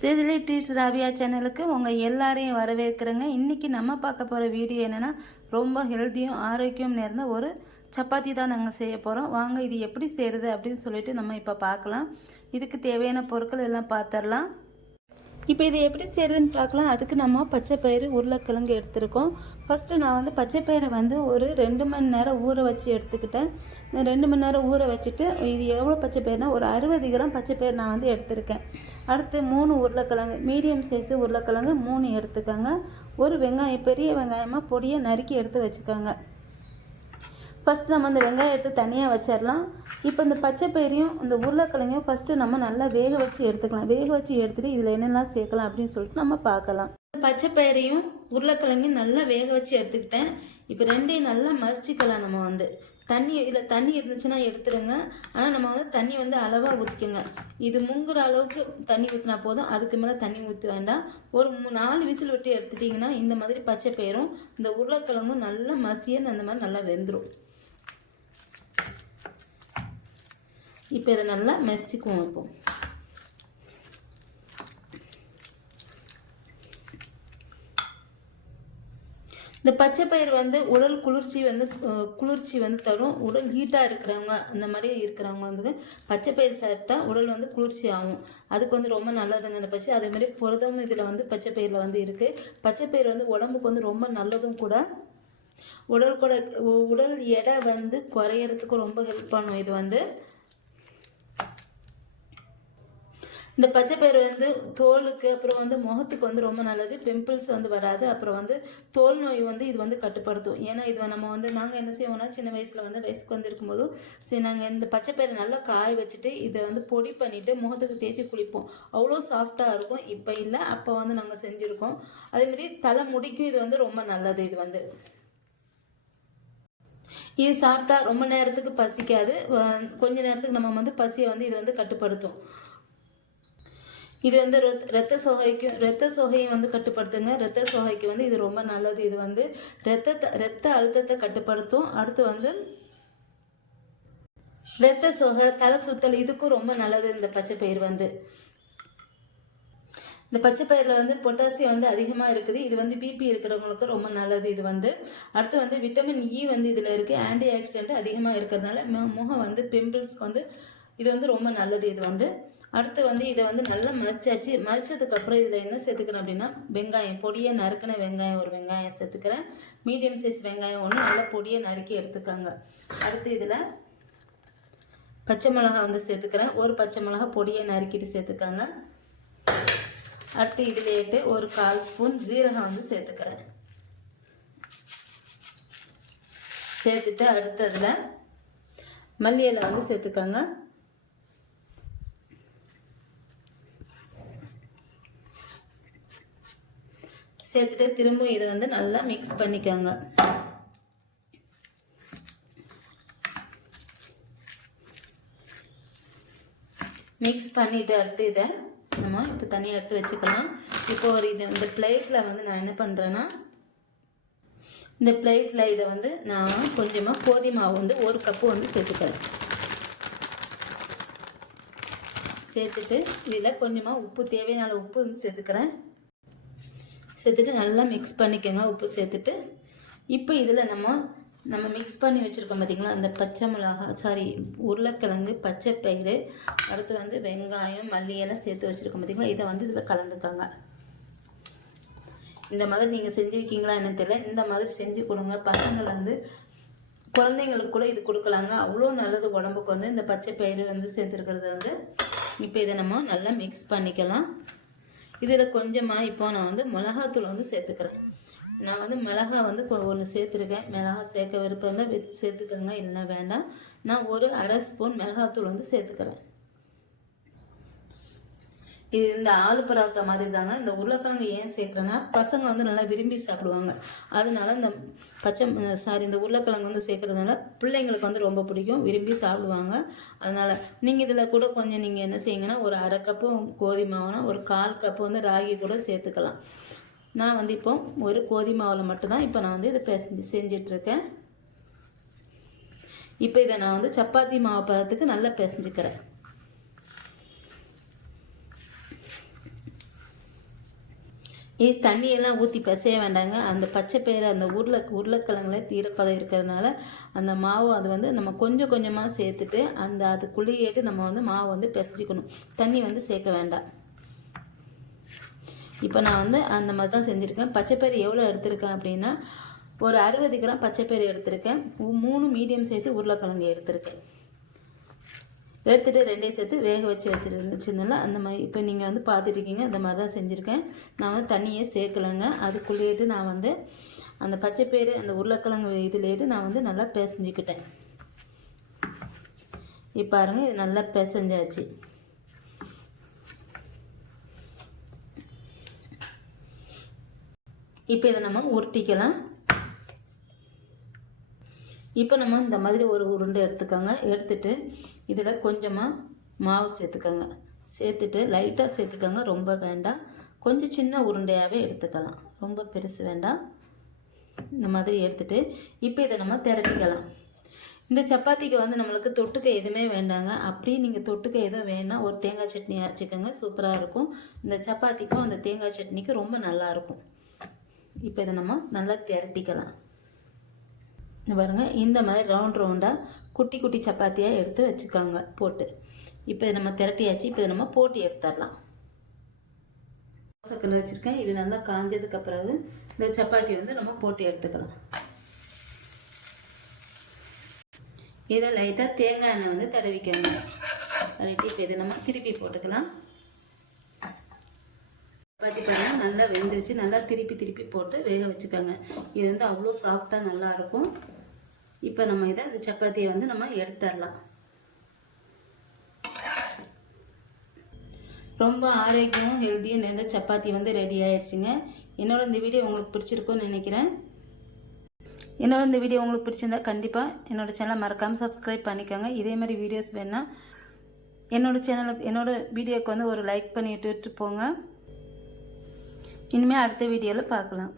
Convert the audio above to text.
சேதிலி tease Rabia சேனலுக்கு உங்கள் எல்லாரையும் வரவேற்கிறேங்க. இன்றைக்கி நம்ம பார்க்க போகிற வீடியோ என்னென்னா, ரொம்ப ஹெல்த்தியும் ஆரோக்கியம் நிறைந்த ஒரு சப்பாத்தி தான் நாங்கள் செய்ய போகிறோம். வாங்க இது எப்படி செய்கிறது அப்படின்னு சொல்லிட்டு நம்ம இப்போ பார்க்கலாம். இதுக்கு தேவையான பொருட்கள் எல்லாம் பார்த்துடலாம். இப்போ இதை எப்படி செய்கிறதுன்னு பார்க்கலாம். அதுக்கு நம்ம பச்சை பயிறு உருளைக்கிழங்கு எடுத்துருக்கோம். ஃபஸ்ட்டு நான் வந்து பச்சை பயிரை வந்து ஒரு 2 மணி நேரம் ஊற வச்சு எடுத்துக்கிட்டேன். 2 மணி நேரம் ஊற வச்சுட்டு இது எவ்வளோ பச்சை பயிர்னா ஒரு 60 கிராம் பச்சை பயிர் நான் வந்து எடுத்திருக்கேன். அடுத்து 3 உருளைக்கிழங்கு, மீடியம் சைஸு உருளைக்கிழங்கு 3 எடுத்துக்கோங்க. ஒரு வெங்காயம், பெரிய வெங்காயமாக பொடியை நறுக்கி எடுத்து வச்சுக்கோங்க. ஃபஸ்ட்டு நம்ம அந்த வெங்காயம் எடுத்து தனியாக வச்சிடலாம். இப்போ இந்த பச்சை பயிரையும் இந்த உருளைக்கிழங்கையும் ஃபஸ்ட்டு நம்ம நல்லா வேக வச்சு எடுத்துக்கலாம். வேக வச்சு எடுத்துகிட்டு இதில் என்னெல்லாம் சேர்க்கலாம் அப்படின்னு சொல்லிட்டு நம்ம பார்க்கலாம். பச்சை பயிரையும் உருளைக்கிழங்கையும் நல்லா வேக வச்சு எடுத்துக்கிட்டேன். இப்போ ரெண்டையும் நல்லா மசிச்சுக்கலாம். நம்ம வந்து இதில் தண்ணி இருந்துச்சுன்னா எடுத்துருங்க. ஆனால் நம்ம வந்து தண்ணி வந்து அளவாக ஊற்றிக்கோங்க. இது முங்குற அளவுக்கு தண்ணி ஊற்றினா போதும், அதுக்கு மேலே தண்ணி ஊற்ற வேண்டாம். ஒரு 4 விசில் விட்டு எடுத்துட்டிங்கன்னா இந்த மாதிரி பச்சை பயிரும் இந்த உருளைக்கிழங்கும் நல்லா மசியன்னு அந்த மாதிரி நல்லா வெந்துடும். இப்போ இதை நல்லா மெசிச்சுக்குவோம். இப்போ இந்த பச்சை பயிர் வந்து உடல் குளிர்ச்சி வந்து தரும். உடல் ஹீட்டாக இருக்கிறவங்க, அந்த மாதிரி இருக்கிறவங்க வந்து பச்சை பயிர் சாப்பிட்டா உடல் வந்து குளிர்ச்சி ஆகும். அதுக்கு வந்து ரொம்ப நல்லதுங்க இந்த பச்சை. அதே மாதிரி புரதமும் இதில் வந்து பச்சை பயிரில் வந்து இருக்குது. பச்சை பயிர் வந்து உடம்புக்கு வந்து ரொம்ப நல்லதும் கூட. உடல் எடை வந்து குறையறதுக்கு ரொம்ப ஹெல்ப் பண்ணும். இது வந்து இந்த பச்சை பயிர் வந்து தோலுக்கு, அப்புறம் வந்து முகத்துக்கு வந்து ரொம்ப நல்லது. பிம்பிள்ஸ் வந்து வராது. அப்புறம் வந்து தோல் நோய் வந்து இது வந்து கட்டுப்படுத்தும். ஏன்னா இது நம்ம வந்து நாங்கள் என்ன செய்வோம்னா, சின்ன வயசுக்கு வந்து இருக்கும்போதும் சரி, நாங்கள் இந்த பச்சை பயிரை நல்லா காய வச்சுட்டு இதை வந்து பொடி பண்ணிவிட்டு முகத்துக்கு தேய்ச்சி குளிப்போம். அவ்வளோ சாஃப்டாக இருக்கும். இப்போ இல்லை, அப்போ வந்து நாங்கள் செஞ்சுருக்கோம். அதேமாதிரி தலை முடிக்கும் இது வந்து ரொம்ப நல்லது. இது வந்து இது சாப்பிட்டா ரொம்ப நேரத்துக்கு பசிக்காது. கொஞ்ச நேரத்துக்கு நம்ம வந்து பசியை வந்து இது வந்து கட்டுப்படுத்தும். இது வந்து இரத்த சோகையும் வந்து கட்டுப்படுத்துங்க. இரத்த சோகைக்கு வந்து இது ரொம்ப நல்லது. இது வந்து இரத்த அழுத்தத்தை கட்டுப்படுத்தும். அடுத்து வந்து இரத்த சோகை, தலை சுத்தல், இதுக்கும் ரொம்ப நல்லது இந்த பச்சை பயிர் வந்து. இந்த பச்சை பயிரில் வந்து பொட்டாசியம் வந்து அதிகமாக இருக்குது. இது வந்து பிபி இருக்கிறவங்களுக்கு ரொம்ப நல்லது. இது வந்து அடுத்து வந்து விட்டமின் இ வந்து இதில் இருக்குது. ஆன்டி ஆக்சிடென்ட் அதிகமாக இருக்கிறதுனால முகம் வந்து பிம்பிள்ஸ்க்கு வந்து இது வந்து ரொம்ப நல்லது. இது வந்து அடுத்து வந்து இதை வந்து நல்லா மரிச்சதுக்கப்புறம் இதில் என்ன சேர்த்துக்கிறேன் அப்படின்னா, வெங்காயம், பொடியை நறுக்கின வெங்காயம் ஒரு வெங்காயம் சேர்த்துக்கிறேன். மீடியம் சைஸ் வெங்காயம் ஒன்று நல்லா பொடியை நறுக்கி எடுத்துக்கோங்க. அடுத்து இதில் பச்சை மிளகா வந்து சேர்த்துக்கிறேன். ஒரு பச்சை மிளகா பொடியை நறுக்கிட்டு சேர்த்துக்கோங்க. அடுத்து இதிலேட்டு ஒரு 1/4 ஸ்பூன் ஜீரகம் வந்து சேர்த்துக்கிறேன். சேர்த்துட்டு அடுத்து அதில் மல்லி இலை வந்து சேர்த்துக்கோங்க. சேர்த்துட்டு திரும்ப இதை வந்து நல்லா மிக்ஸ் பண்ணிக்கோங்க. மிக்ஸ் பண்ணிவிட்டு அடுத்து இதை நம்ம இப்போ தனியாக எடுத்து வச்சுக்கலாம். இப்போ இந்த பிளேட்டில் வந்து நான் என்ன பண்ணுறேன்னா, இந்த பிளேட்டில் இதை வந்து நான் கொஞ்சமாக கோதுமை மாவு வந்து 1 கப்பு வந்து சேர்த்துக்கிறேன். சேர்த்துட்டு இதில் கொஞ்சமாக உப்பு, தேவையான உப்பு வந்து சேர்த்துக்கிறேன். சேர்த்துட்டு நல்லா மிக்ஸ் பண்ணிக்கோங்க. உப்பு சேர்த்துட்டு இப்போ இதில் நம்ம மிக்ஸ் பண்ணி வச்சுருக்கோம் பார்த்திங்களா, அந்த பச்சை மிளகா, உருளைக்கிழங்கு, பச்சை பயிறு, அடுத்து வந்து வெங்காயம், மல்லி எல்லாம் சேர்த்து வச்சுருக்கோம் பார்த்திங்களா, இதை வந்து இதில் கலந்துக்கோங்க. இந்த மாதிரி நீங்கள் செஞ்சுருக்கீங்களா என்னன்னு தெரியல. இந்த மாதிரி செஞ்சு கொடுங்க. பசங்களை வந்து குழந்தைங்களுக்கு கூட இது கொடுக்கலாங்க. அவ்வளோ நல்லது உடம்புக்கு வந்து இந்த பச்சை பயிறு வந்து சேர்த்துருக்கிறது வந்து. இப்போ இதை நம்ம நல்லா மிக்ஸ் பண்ணிக்கலாம். இதில் கொஞ்சமாக இப்போ நான் வந்து மிளகாத்தூள் வந்து சேர்த்துக்கிறேன். நான் வந்து மிளகா வந்து ஒன்று சேர்த்துருக்கேன். மிளகா சேர்க்க விருப்பம் தான் சேர்த்துக்கோங்க, இல்லைன்னா வேண்டாம். நான் ஒரு 1/2 ஸ்பூன் மிளகாத்தூள் வந்து சேர்த்துக்கிறேன். இது இந்த ஆலு பராத்தா மாதிரி தாங்க. இந்த உருளைக்கிழங்கு ஏன் சேர்க்குறேன்னா, பசங்க வந்து நல்லா விரும்பி சாப்பிடுவாங்க. அதனால இந்த உருளைக்கிழங்கு வந்து சேர்க்குறதுனால பிள்ளைங்களுக்கு வந்து ரொம்ப பிடிக்கும், விரும்பி சாப்பிடுவாங்க. அதனால் நீங்கள் இதில் கூட கொஞ்சம் நீங்கள் என்ன செய்யுங்கன்னா, ஒரு 1/2 கப்பு கோதுமை மாவுனா ஒரு 1/4 கப்பு வந்து ராகி கூட சேர்த்துக்கலாம். நான் வந்து இப்போ ஒரு கோதுமை மாவில் மட்டும்தான் இப்போ நான் வந்து இதை செஞ்சிட்ருக்கேன். இப்போ இதை நான் வந்து சப்பாத்தி மாவு பதத்துக்கு நல்லா பிசைஞ்சிக்கிறேன். இது தண்ணியெல்லாம் ஊற்றி பிசைய வேண்டாங்க. அந்த பச்சை பயிறு அந்த உருளைக்கிழங்குல ஈரப்பதம் இருக்கிறதுனால அந்த மாவு அது வந்து நம்ம கொஞ்சம் கொஞ்சமாக சேர்த்துட்டு அதுக்குள்ளேயேட்டு நம்ம வந்து மாவு வந்து பிசைஞ்சிக்கணும். தண்ணி வந்து சேர்க்க வேண்டாம். இப்போ நான் வந்து அந்த மாதிரி தான் செஞ்சுருக்கேன். பச்சைப்பயிறு எவ்வளோ எடுத்திருக்கேன் அப்படின்னா ஒரு 60 கிராம் பச்சைப்பயிறு எடுத்திருக்கேன். 3 மீடியம் சைஸு உருளைக்கிழங்கு எடுத்திருக்கேன். எடுத்துகிட்டு ரெண்டையும் சேர்த்து வேக வச்சுருந்துச்சுனால அந்த மாதிரி இப்போ நீங்கள் வந்து பார்த்துட்ருக்கீங்க. அந்த மாதிரி தான் செஞ்சுருக்கேன். நான் வந்து தண்ணியே சேர்க்கலைங்க. அதுக்குள்ளேட்டு நான் வந்து அந்த பச்சைப்பயிறு அந்த உருளைக்கிழங்கு இதுலேட்டு நான் வந்து நல்லா பிசைஞ்சிக்கிட்டேன். இப்போ பாருங்கள், இது நல்லா பிசைஞ்சாச்சு. இப்போ இதை நம்ம உருட்டிக்கலாம். இப்போ நம்ம இந்த மாதிரி ஒரு உருண்டை எடுத்துக்கோங்க. எடுத்துட்டு இதில் கொஞ்சமாக மாவு சேர்த்துக்கோங்க. சேர்த்துட்டு லைட்டாக சேர்த்துக்கோங்க, ரொம்ப வேண்டாம். கொஞ்சம் சின்ன உருண்டையாகவே எடுத்துக்கலாம், ரொம்ப பெருசு வேண்டாம். இந்த மாதிரி எடுத்துட்டு இப்போ இதை நம்ம திரட்டிக்கலாம். இந்த சப்பாத்திக்கு வந்து நம்மளுக்கு தொட்டுக்க எதுவுமே வேண்டாங்க. அப்படியே நீங்கள் தொட்டுக்க எதுவும் வேணால் ஒரு தேங்காய் சட்னி அரைச்சிக்கோங்க, சூப்பராக இருக்கும். இந்த சப்பாத்திக்கும் அந்த தேங்காய் சட்னிக்கும் ரொம்ப நல்லாயிருக்கும். இப்போ இதை நம்ம நல்லா திரட்டிக்கலாம். பாருங்கள், இந்த மாதிரி ரவுண்டாக குட்டி குட்டி சப்பாத்தியாக எடுத்து வச்சுக்கோங்க போட்டு. இப்போ இதை நம்ம திரட்டியாச்சு. இப்போ இதை நம்ம போட்டு எடுத்துடலாம். தோசைக்கல் வச்சுருக்கேன். இது நல்லா காஞ்சதுக்கு பிறகு இந்த சப்பாத்தி வந்து நம்ம போட்டு எடுத்துக்கலாம். இதை லைட்டாக தேங்காய் எண்ணெய் வந்து தடவிக்கோங்க. தடவிட்டு இப்போ இதை நம்ம திருப்பி போட்டுக்கலாம். சப்பாத்தி பாருங்கள் நல்லா வெந்துருச்சு. நல்லா திருப்பி போட்டு வேக வச்சுக்கோங்க. இது வந்து அவ்வளோ சாஃப்டாக நல்லாயிருக்கும். இப்போ நம்ம இந்த சப்பாத்தியை வந்து நம்ம எடுத்துடலாம். ரொம்ப ஆரோக்கியமும் ஹெல்த்தியும் நிறைந்த சப்பாத்தி வந்து ரெடி ஆயிடுச்சுங்க. இந்த வீடியோ உங்களுக்கு பிடிச்சிருக்குன்னு நினைக்கிறேன். இந்த வீடியோ உங்களுக்கு பிடிச்சிருந்தா கண்டிப்பாக என்னோடய சேனலை மறக்காமல் சப்ஸ்கிரைப் பண்ணிக்கோங்க. இதே மாதிரி வீடியோஸ் வேணுன்னா என்னோடய வீடியோக்கு வந்து ஒரு லைக் பண்ணிவிட்டு போங்க. இனிமேல் அடுத்த வீடியோவில் பார்க்கலாம்.